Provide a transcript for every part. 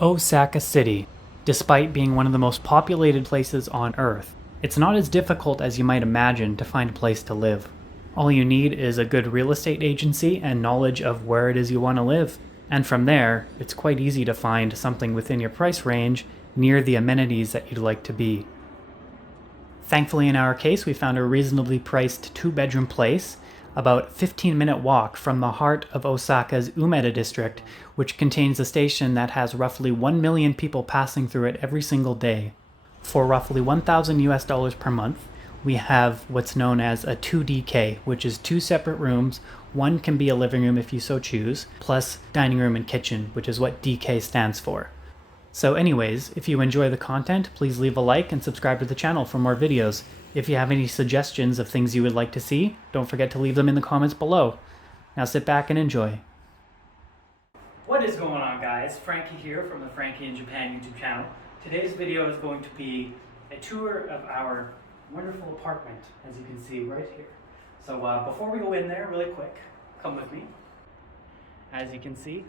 Osaka City. Despite being one of the most populated places on Earth, it's not as difficult as you might imagine to find a place to live. All you need is a good real estate agency and knowledge of where it is you want to live. And from there, it's quite easy to find something within your price range near the amenities that you'd like to be. Thankfully, in our case, we found a reasonably priced 2-bedroom place about a 15-minute walk from the heart of Osaka's Umeda district, which contains a station that has roughly 1 million people passing through it every single day. For roughly $1,000 per month, we have what's known as a 2DK, which is 2 separate rooms. One can be a living room if you so choose, plus dining room and kitchen, which is what DK stands for. So anyways, if you enjoy the content, please leave a like and subscribe to the channel for more videos. If you have any suggestions of things you would like to see, don't forget to leave them in the comments below. Now sit back and enjoy. What is going on, guys? Frankie here from the Frankie in Japan YouTube channel. Today's video is going to be a tour of our wonderful apartment, as you can see right here. So before we go in there really quick, come with me. As you can see,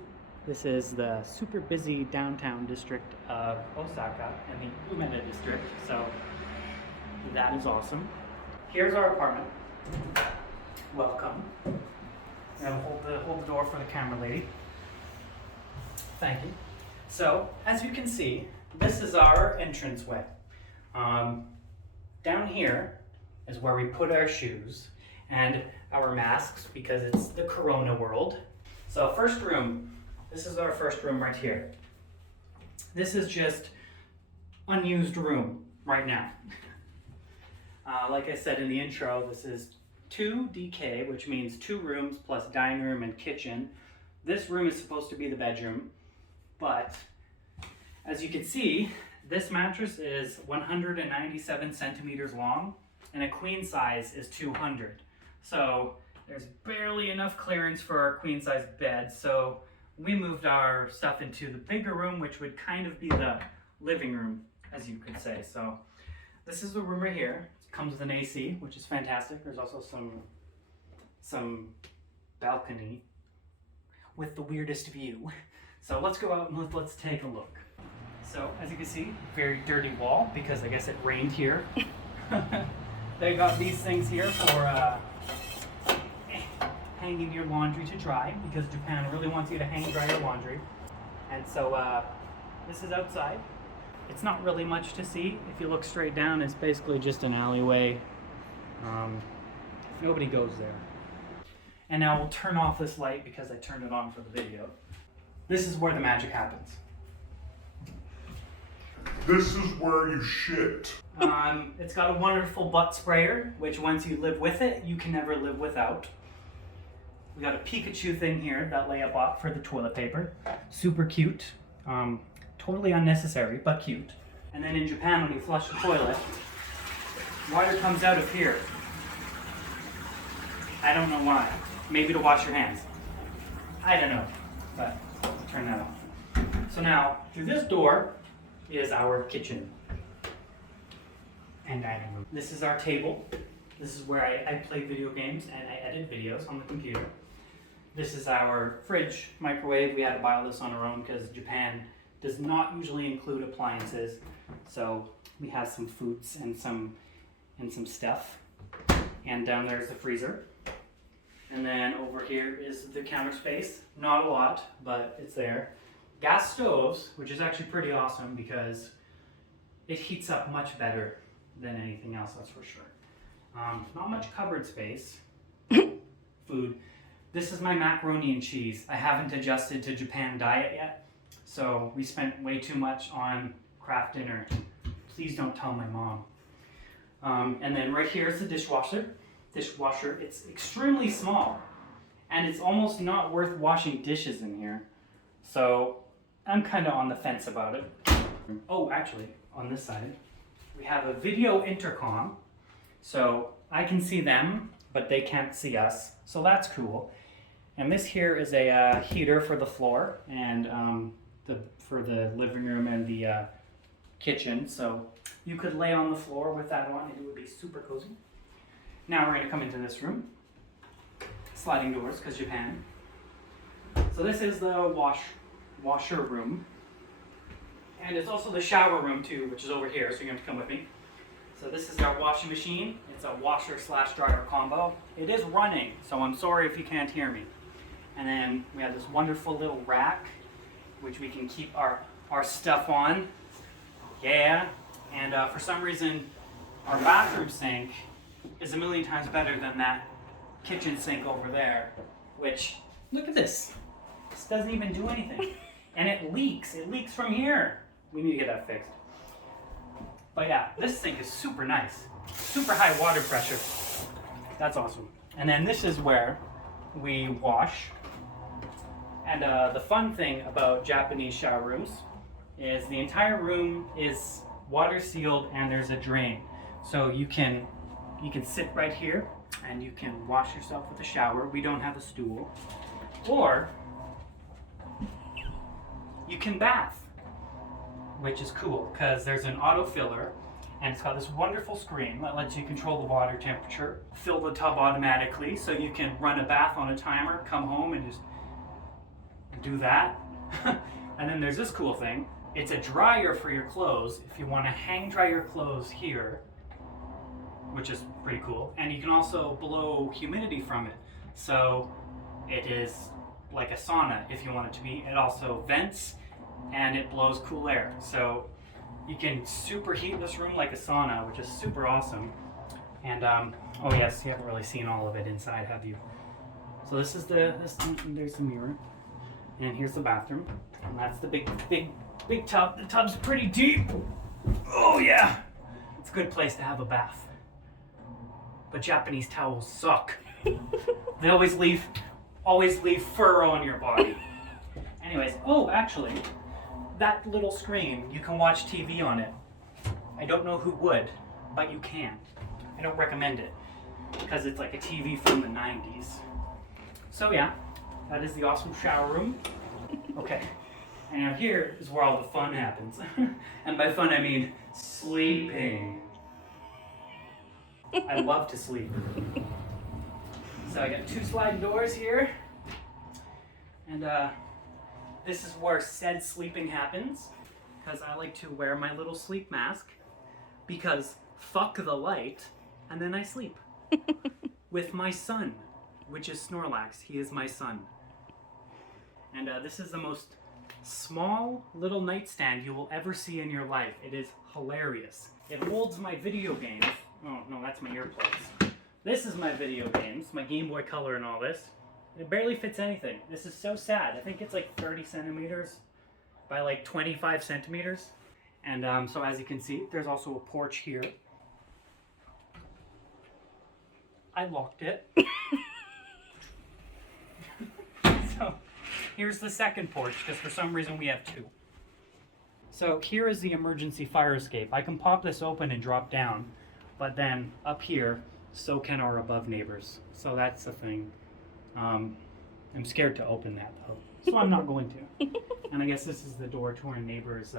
this is the super busy downtown district of Osaka and the Umeda district, so that is awesome. Here's our apartment. Welcome. Now hold the door for the camera lady. Thank you. So, as you can see, this is our entranceway. Down here is where we put our shoes and our masks because it's the Corona world. So first room, this is our first room right here. This is just unused room right now. Like I said in the intro, this is 2DK, which means 2 rooms plus dining room and kitchen. This room is supposed to be the bedroom, but as you can see, this mattress is 197 centimeters long and a queen size is 200. So there's barely enough clearance for our queen size bed, so we moved our stuff into the bigger room, which would kind of be the living room, as you could say. So this is the room right here. It comes with an AC, which is fantastic. There's also some balcony with the weirdest view. So let's go out and let's take a look. So as you can see, very dirty wall because I guess it rained here. They got these things here for hanging your laundry to dry because Japan really wants you to hang dry your laundry. And so this is outside. It's not really much to see. If you look straight down, it's basically just an alleyway. Nobody goes there. And now we'll turn off this light because I turned it on for the video. This is where the magic happens. This is where you shit. It's got a wonderful butt sprayer, which once you live with it, you can never live without. We got a Pikachu thing here that lay up for the toilet paper. Super cute. Totally unnecessary, but cute. And then in Japan, when you flush the toilet, water comes out of here. I don't know why. Maybe to wash your hands. I don't know, but I'll turn that off. So now, through this door is our kitchen and dining room. This is our table. This is where I play video games and I edit videos on the computer. This is our fridge, microwave. We had to buy all this on our own because Japan does not usually include appliances. So we have some foods and some stuff. And down there is the freezer. And then over here is the counter space. Not a lot, but it's there. Gas stoves, which is actually pretty awesome because it heats up much better than anything else, that's for sure. Not much cupboard space. Food. This is my macaroni and cheese. I haven't adjusted to Japan diet yet, so we spent way too much on Kraft dinner. Please don't tell my mom. And then right here is the dishwasher. It's extremely small, and it's almost not worth washing dishes in here. So I'm kind of on the fence about it. Oh, actually, on this side, we have a video intercom. So I can see them, but they can't see us. So that's cool. And this here is a heater for the floor and for the living room and the kitchen. So you could lay on the floor with that on and it would be super cozy. Now we're going to come into this room. Sliding doors, because Japan. So this is the washer room. And it's also the shower room too, which is over here, so you're gonna have to come with me. So this is our washing machine. It's a washer slash dryer combo. It is running, so I'm sorry if you can't hear me. And then we have this wonderful little rack, which we can keep our stuff on. Yeah. And for some reason, our bathroom sink is a million times better than that kitchen sink over there, which, look at this. This doesn't even do anything. And it leaks from here. We need to get that fixed. But yeah, this sink is super nice. Super high water pressure. That's awesome. And then this is where we wash. And the fun thing about Japanese shower rooms is the entire room is water sealed and there's a drain. So you can sit right here and you can wash yourself with a shower. We don't have a stool. Or you can bath, which is cool because there's an auto filler and it's got this wonderful screen that lets you control the water temperature, fill the tub automatically, so you can run a bath on a timer, come home and just do that. And then there's this cool thing. It's a dryer for your clothes if you want to hang dry your clothes here, which is pretty cool. And you can also blow humidity from it. So it is like a sauna if you want it to be. It also vents and it blows cool air. So you can superheat this room like a sauna, which is super awesome. And oh yes, you haven't really seen all of it inside, have you? So this is there's the mirror. And here's the bathroom. And that's the big tub. The tub's pretty deep. Oh yeah. It's a good place to have a bath. But Japanese towels suck. They always leave fur on your body. Anyways, oh, actually, that little screen, you can watch TV on it. I don't know who would, but you can. I don't recommend it because it's like a TV from the 90s. So yeah, that is the awesome shower room. Okay, and now here is where all the fun happens. And by fun, I mean sleeping. I love to sleep. So I got 2 sliding doors here. And this is where said sleeping happens, because I like to wear my little sleep mask, because fuck the light, and then I sleep. With my son, which is Snorlax. He is my son. And this is the most small little nightstand you will ever see in your life. It is hilarious. It holds my video games. Oh, no, that's my earplugs. This is my video games, my Game Boy Color and all this. It barely fits anything. This is so sad. I think it's like 30 centimeters by like 25 centimeters. And so as you can see, there's also a porch here. I locked it. So here's the second porch, because for some reason we have 2. So here is the emergency fire escape. I can pop this open and drop down, but then up here, so can our above neighbors. So that's the thing. I'm scared to open that though, so I'm not going to. And I guess this is the door to our neighbor's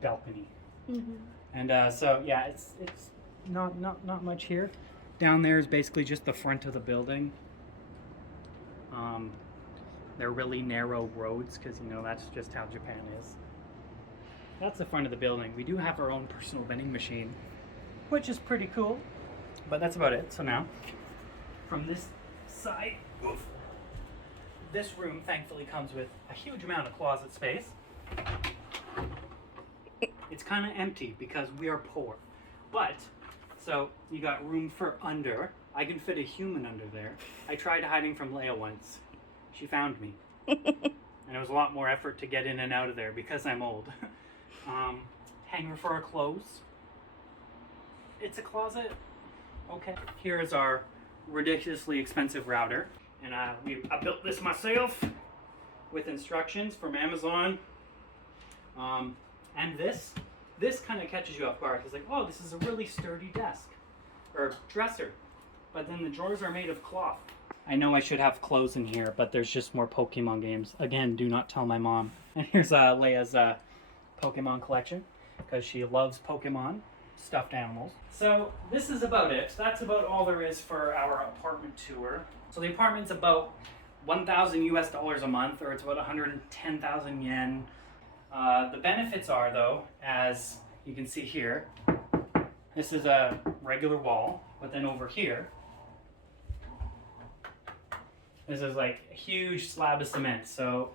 balcony. Mm-hmm. And so yeah, it's not much here. Down there is basically just the front of the building. They're really narrow roads because that's just how Japan is. That's the front of the building. We do have our own personal vending machine, which is pretty cool, but that's about it. So now, from this side, this room thankfully comes with a huge amount of closet space. It's kind of empty because we are poor, but so you got room for under. I can fit a human under there. I tried hiding from Leia once. She found me. And it was a lot more effort to get in and out of there because I'm old. Hanger for our clothes. It's a closet. Okay. Here is our ridiculously expensive router. And I built this myself with instructions from Amazon. And this kind of catches you off guard. It's like, oh, this is a really sturdy desk or dresser. But then the drawers are made of cloth. I know I should have clothes in here, but there's just more Pokemon games. Again, do not tell my mom. And here's Leia's Pokemon collection, because she loves Pokemon, stuffed animals. So this is about it. That's about all there is for our apartment tour. So the apartment's about $1,000 US a month, or it's about 110,000 yen. The benefits are, though, as you can see here, this is a regular wall, but then over here, this is like a huge slab of cement. So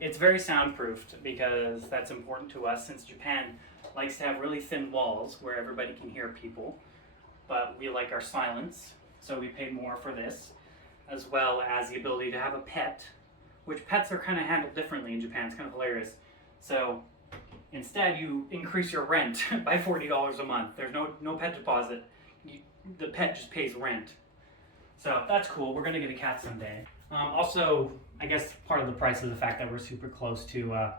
it's very soundproofed because that's important to us, since Japan likes to have really thin walls where everybody can hear people, but we like our silence, so we pay more for this, as well as the ability to have a pet, which pets are kind of handled differently in Japan. It's kind of hilarious. So instead, you increase your rent by $40 a month. There's no pet deposit. The pet just pays rent. So that's cool. We're gonna get a cat someday. Also, I guess part of the price is the fact that we're super close to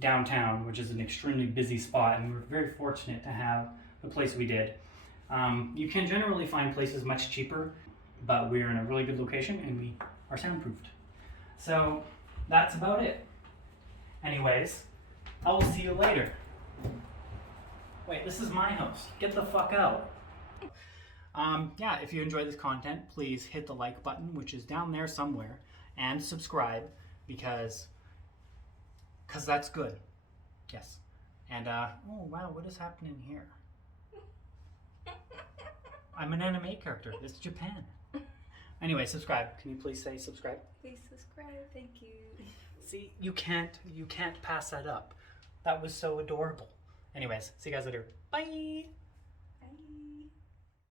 downtown, which is an extremely busy spot, and we're very fortunate to have the place we did. You can generally find places much cheaper, but we're in a really good location and we are soundproofed. So that's about it. Anyways, I will see you later. Wait, this is my house. Get the fuck out. Yeah, if you enjoy this content, please hit the like button, which is down there somewhere, and subscribe because that's good. Yes. And oh wow, what is happening here? I'm an anime character. It's Japan. Anyway, subscribe. Can you please say subscribe? Please subscribe. Thank you. See, you can't pass that up. That was so adorable. Anyways, see you guys later. Bye.